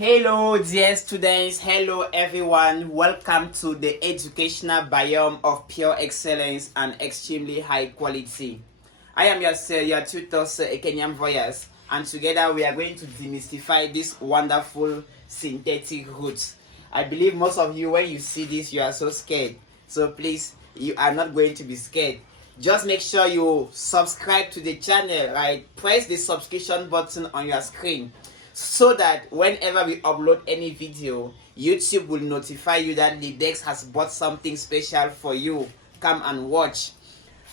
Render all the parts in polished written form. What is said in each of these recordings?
Hello dear students, hello everyone, welcome to the educational biome of pure excellence and extremely high quality. I am your tutor, Sir Kenyan Voyas, and together we are going to demystify this wonderful synthetic roots. I believe most of you, when you see this, you are so scared. So please, you are not going to be scared. Just make sure you subscribe to the channel, right? Press the subscription button on your screen, so that whenever we upload any video, YouTube will notify you that LEADEX has bought something special for you. Come and watch.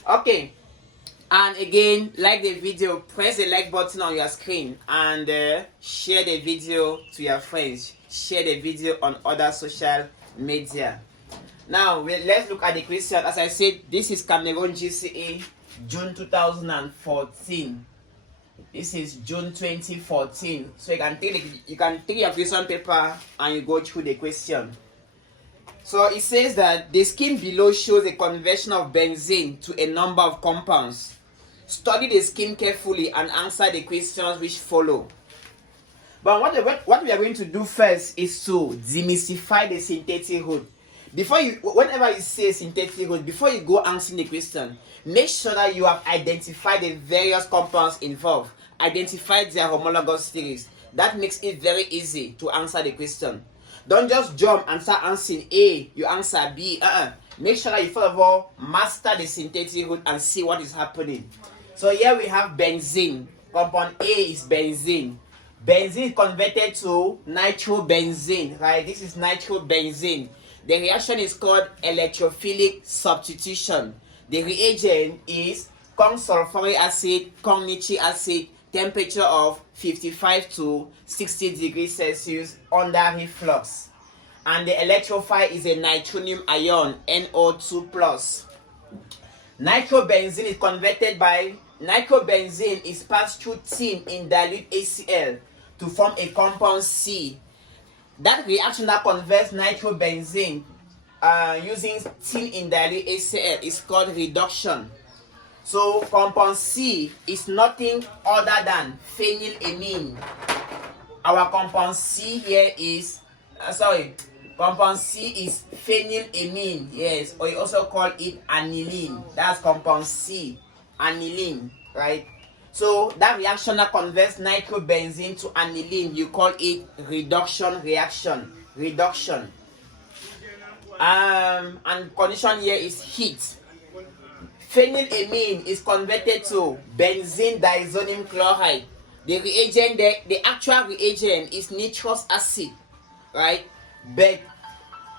Okay, and again, like the video, press the like button on your screen, and share the video to your friends. Share the video on other social media. Now, let's look at the question. As I said, this is Cameroon Cgce, June 2014. This is June 2014. So you can take your question paper and you go through the question. So it says that the scheme below shows a conversion of benzene to a number of compounds. Study the scheme carefully and answer the questions which follow. But what we are going to do first is to demystify the synthetic root. Whenever you say synthetic root, before you go answering the question, make sure that you have identified the various compounds involved, identified their homologous series. That makes it very easy to answer the question. Don't just jump and start answering A, you answer B. Make sure that you first of all master the synthetic root and see what is happening. So here we have benzene. Compound A is benzene. Benzene is converted to nitrobenzene, right? This is nitrobenzene. The reaction is called electrophilic substitution. The reagent is corn sulfuric acid, corn nitric acid, temperature of 55 to 60 degrees Celsius under reflux. And the electrophile is a nitronium ion, NO2+. Nitrobenzene is converted by nitrobenzene is passed through tin in dilute HCl to form a compound C. That reaction that converts nitrobenzene using tin in dilute HCl is called reduction. So compound C is nothing other than phenylamine. Our compound C here is compound C is phenylamine, yes, or you also call it aniline. That's compound C, aniline, right? So that reaction that converts nitrobenzene to aniline, you call it reduction reaction. Reduction. And condition here is heat. Phenylamine is converted to benzene diazonium chloride. The reagent, the actual reagent is nitrous acid, right? But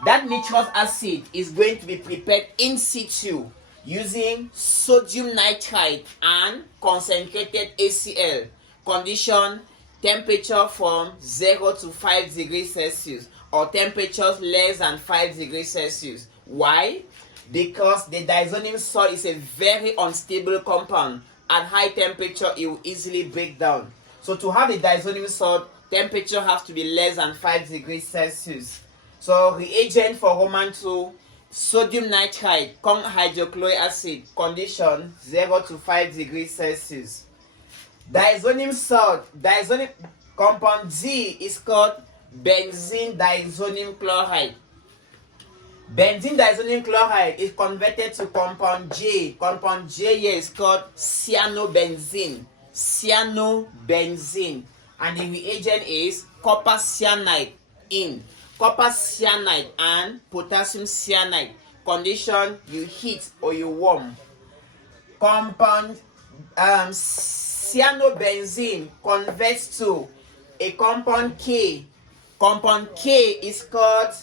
that nitrous acid is going to be prepared in situ using sodium nitrite and concentrated HCl. Condition, temperature from 0 to 5 degrees Celsius or temperatures less than 5 degrees Celsius. Why? Because the diazonium salt is a very unstable compound. At high temperature, it will easily break down. So to have the diazonium salt, temperature has to be less than 5 degrees Celsius. So reagent for Roman 2, sodium nitrite, corn hydrochloric acid, condition 0 to 5 degrees Celsius. Diazonium salt, compound G is called benzene diazonium chloride. Benzene diazonium chloride is converted to compound J. Compound J here is called cyanobenzene. Cyanobenzene. And the reagent is copper cyanide in. Copper cyanide and potassium cyanide. Condition, you heat or you warm. Compound cyanobenzene converts to a compound K. Compound K is called,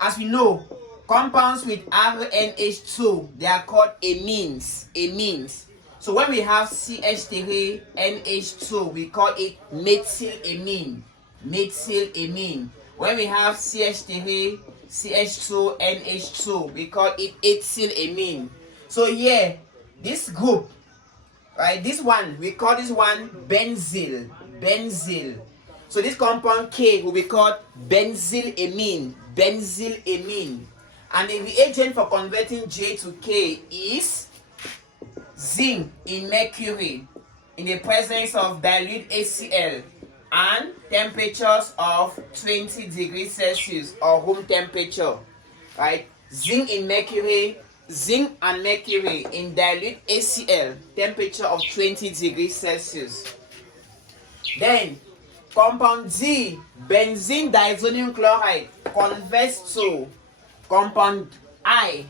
as we know, compounds with RNH2, they are called amines. Amines. So when we have CH3NH2, we call it methylamine. Methylamine. When we have CH3CH2NH2, we call it ethylamine. So here, this group, right, this one, we call this one benzyl. Benzyl. So this compound K will be called benzylamine. Benzylamine. And the reagent for converting J to K is zinc in mercury in the presence of dilute HCl and temperatures of 20 degrees Celsius or room temperature, right? Zinc and mercury in dilute HCl, temperature of 20 degrees Celsius. Then compound D, benzene diazonium chloride, converts to compound I.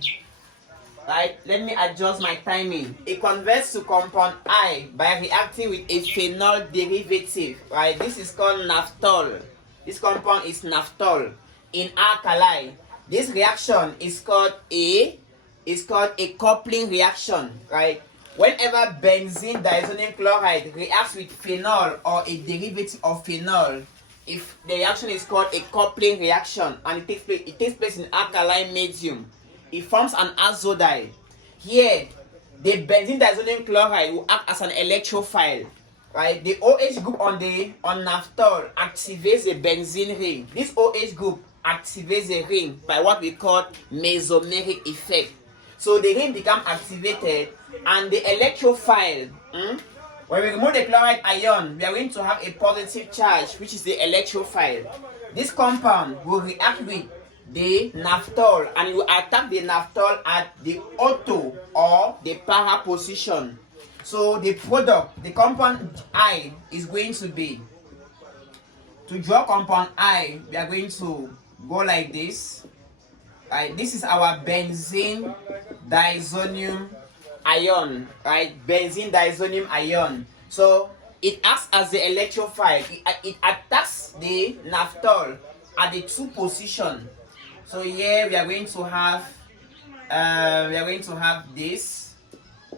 Right, let me adjust my timing. It converts to compound I by reacting with a phenol derivative. Right, this is called naphthol. This compound is naphthol in alkali. This reaction is called a coupling reaction. Right, whenever benzene diazonium chloride reacts with phenol or a derivative of phenol, if the reaction is called a coupling reaction and it takes place in alkaline medium, it forms an azodide. Here, the benzene diazonium chloride will act as an electrophile. Right? The OH group on naphthol activates the benzene ring. This OH group activates the ring by what we call mesomeric effect. So the ring becomes activated, and the electrophile, when we remove the chloride ion, we are going to have a positive charge, which is the electrophile. This compound will react with the naphthol and it will attack the naphthol at the auto or the para position. So the product, the compound I, is going to be, to draw compound I, we are going to go like this. Right, this is our benzene diazonium ion, right? Benzene diazonium ion. So it acts as the electrophile. It attacks the naphthol at the 2 position. So here we are going to have this,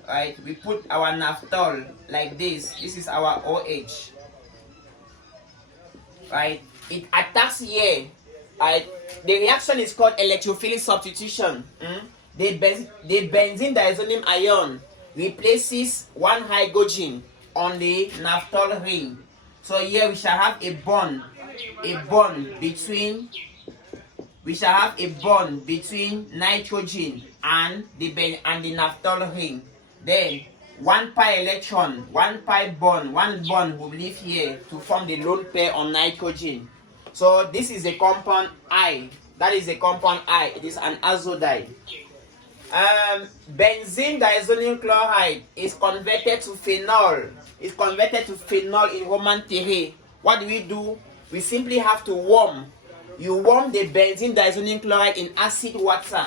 right? We put our naphthol like this. This is our OH, right? It attacks here, right? The reaction is called electrophilic substitution. The benzene diazonium ion replaces one hydrogen on the naphthol ring. So here we shall have a bond between nitrogen and the naphthol ring. Then one bond will leave here to form the lone pair on nitrogen. So this is a compound I. That is a compound I. It is an azodide. Benzene diazonium chloride is converted to phenol. It's converted to phenol in Roman terrain. What do? We simply have to warm. You warm the benzene diazonium chloride in acid water.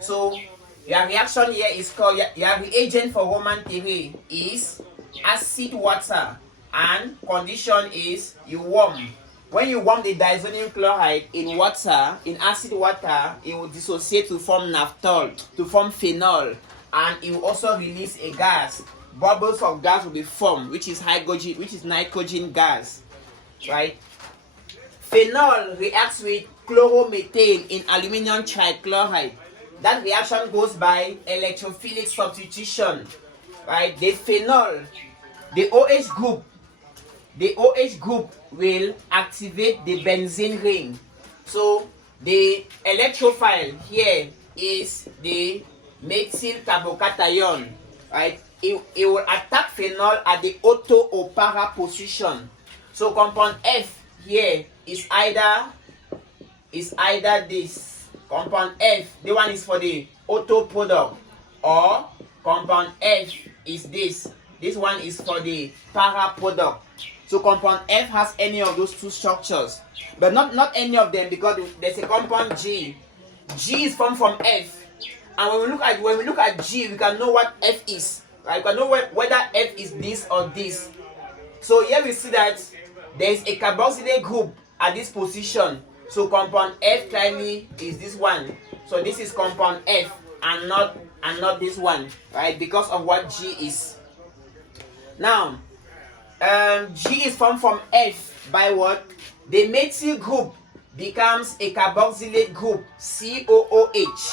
So your reaction here is called, your reagent for Roman terrain is acid water, and condition is you warm. When you warm the diazonium chloride in water, in acid water, it will dissociate to form naphthol, to form phenol, and it will also release a gas. Bubbles of gas will be formed, which is nitrogen gas, right? Phenol reacts with chloromethane in aluminum trichloride. That reaction goes by electrophilic substitution, right? The phenol, the OH group will activate the benzene ring. So the electrophile here is the methyl carbocation, right? It will attack phenol at the auto or para position. So compound F here is either this compound F, the one is for the auto product, or compound F is this one is for the para product. So compound F has any of those 2 structures, but not any of them, because there's a compound G. G is formed from F, and when we look at G, we can know what F is, right? We can know whether F is this or this. So here we see that there is a carboxylate group at this position. So compound F clearly is this one. So this is compound F and not this one, right? Because of what G is. Now, G is formed from F by what? The methyl group becomes a carboxylate group, COOH.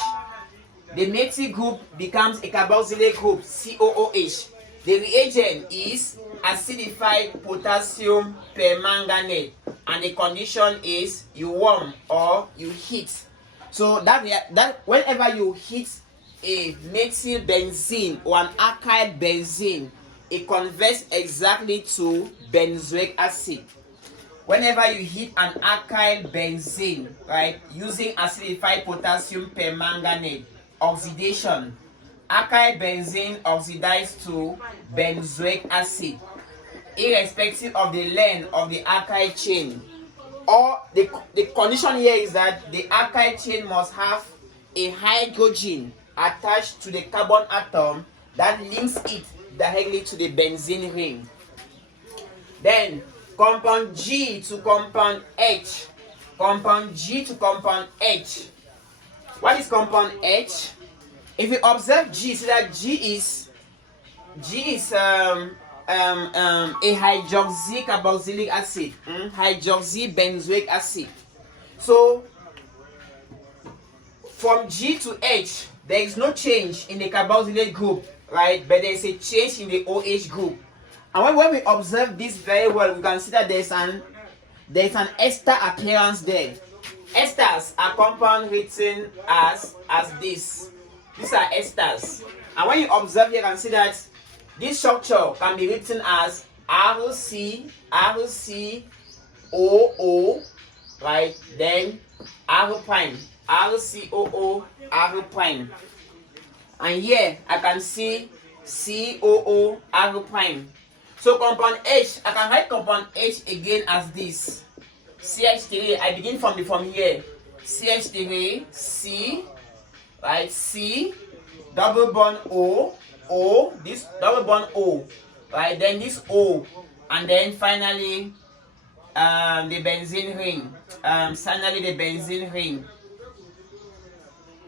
The methyl group becomes a carboxylate group, COOH. The reagent is acidified potassium permanganate, and the condition is you warm or you heat. So that whenever you heat a methyl benzene or an alkyl benzene, it converts exactly to benzoic acid. whenever you heat an alkyl benzene, right, using acidified potassium permanganate, oxidation, alkyl benzene oxidized to benzoic acid, irrespective of the length of the alkyl chain. Or the condition here is that the alkyl chain must have a hydrogen attached to the carbon atom that links it directly to the benzene ring. Then compound G to compound H. Compound G to compound H. What is compound H? If you observe G, see that G is a hydroxycarboxylic acid, hydroxybenzoic acid. So from G to H, there is no change in the carboxylate group, right? But there is a change in the OH group. And when we observe this very well, we can see that there is an ester appearance there. Esters are compound written as this. These are esters. And when you observe, you can see that this structure can be written as RC, RCOO, right? Then R prime, RCOO, R prime. And here I can see COO, R prime. So compound H, I can write compound H again as this. CH3, I begin from here. CH3, C, right? C, double bond O, this double bond O, right? Then this O, and then finally the benzene ring. Finally the benzene ring,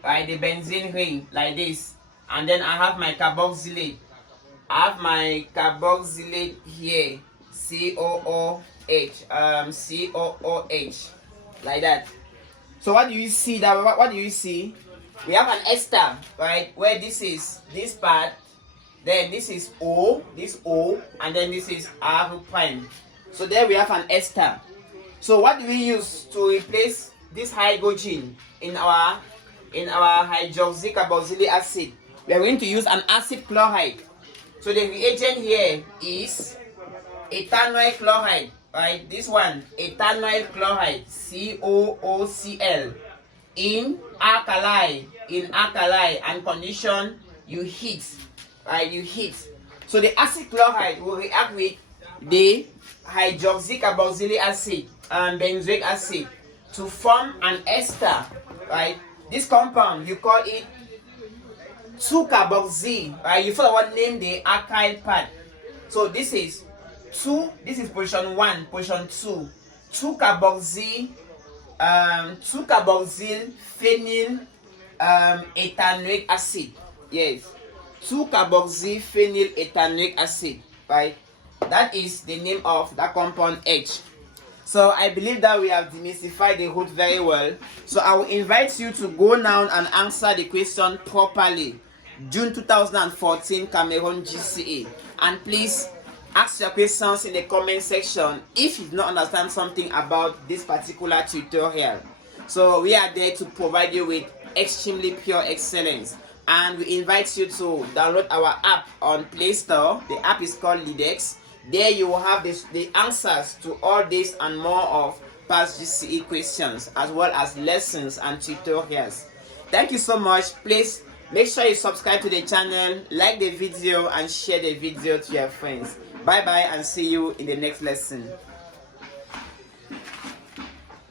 right? The benzene ring like this, and then I have my carboxylate. I have my carboxylate here, COOH, COOH, like that. So what do you see? What do you see? We have an ester, right? Where this is this part, then this is O, and then this is R prime. So there we have an ester. So what do we use to replace this hydrogen in our hydroxycarboxylic acid? We are going to use an acid chloride. So the reagent here is ethanoyl chloride, right? This one, ethanoyl chloride, COOCl. In alkali and condition, you heat, right? You heat. So the acid chloride will react with the hydroxycarboxylic acid and benzoic acid to form an ester, right? This compound, you call it 2-carboxy, right? You follow what name the alkyl part. So this is 2, this is position 1, position 2. 2-carboxy 2-carboxyl phenyl ethanoic acid. Yes, 2-carboxy phenyl ethanoic acid, right? That is the name of that compound H. So I believe that we have demystified the root very well. So I will invite you to go now and answer the question properly. June 2014 Cameroon Cgce. And please ask your questions in the comment section if you do not understand something about this particular tutorial. So we are there to provide you with extremely pure excellence, and we invite you to download our app on Play Store. The app is called LEADEX. There you will have the answers to all this and more of past Cgce questions, as well as lessons and tutorials. Thank you so much. Please make sure you subscribe to the channel, like the video, and share the video to your friends. Bye bye, and see you in the next lesson.